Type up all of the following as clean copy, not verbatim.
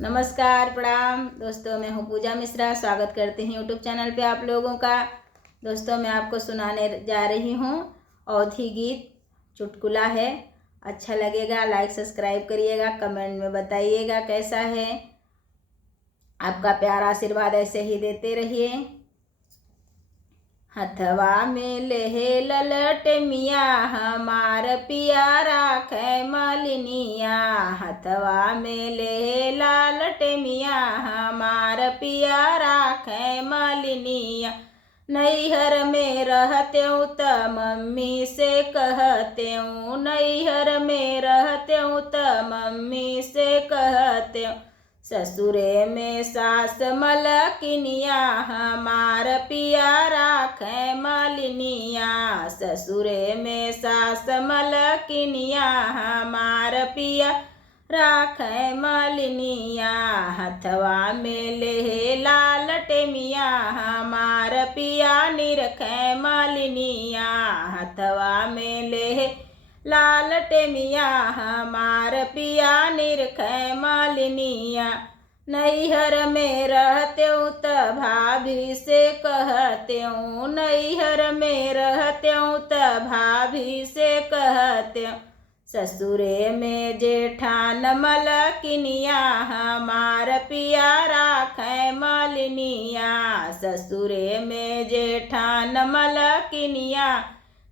नमस्कार, प्रणाम दोस्तों। मैं हूँ पूजा मिश्रा। स्वागत करती हूँ यूट्यूब चैनल पे आप लोगों का। दोस्तों, मैं आपको सुनाने जा रही हूँ अवधी गीत। चुटकुला है, अच्छा लगेगा। लाइक सब्सक्राइब करिएगा, कमेंट में बताइएगा कैसा है। आपका प्यार आशीर्वाद ऐसे ही देते रहिए। हथवा में लेहे ललट मिया, हमार पिया राखे मलिनिया। हथवा में लेहे लालट मिया, हमार पिया राखे मलिनिया। नैहर में रहत्यूँ त मम्मी से कहत्यूँ, नैहर में रहत्यूँ त मम्मी से कहत्यूँ। ससुरे में सास मलकिनिया, हमार पिया राखे मलिनिया। ससुरे में सास मलकिनिया, हमार पिया राखे मलिनिया। हथवा में लेहे लालट मिया, हमार पिया निरखे मलिनिया। हथवा में लेहे लालट मिया, हमार पिया निरखे मलिनिया। नैहर में रहत्यूँ त भाभी से कहत्यूँ, नैहर में रहत्यूँ त भाभी से कहत्यूँ। ससुरे में जेठान मलकिनिया, हमार पिया राखे मलिनिया। ससुरे में जेठान मलकिनिया,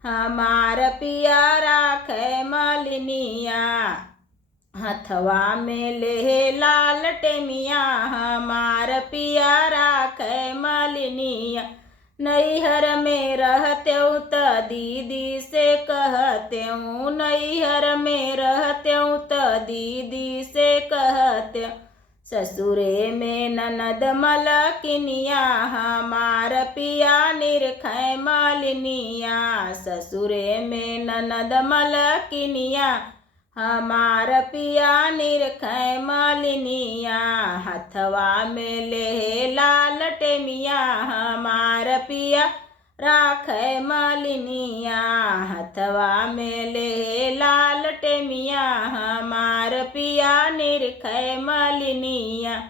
हमार पिया राखे मलिनिया। हथवा में लेहे लालट मिया, हमार पिया राखे मलिनिया। नैहर में रहत्यूँ त दीदी से कहत्यूँ, नैहर में रहत्यूँ त दीदी से कहत्यूँ। ससुरे में ननद मलकिनिया, हमार पिया निरखे मलिनिया। ससुरे में ननद मलकिनिया, हमार पिया निरखे मलिनिया। हथवा में लेहे लालट मिया, हमार पिया राखे मलिनिया। हथवा में लेहे लालट मिया, हमार पिया निरखे मलिनिया।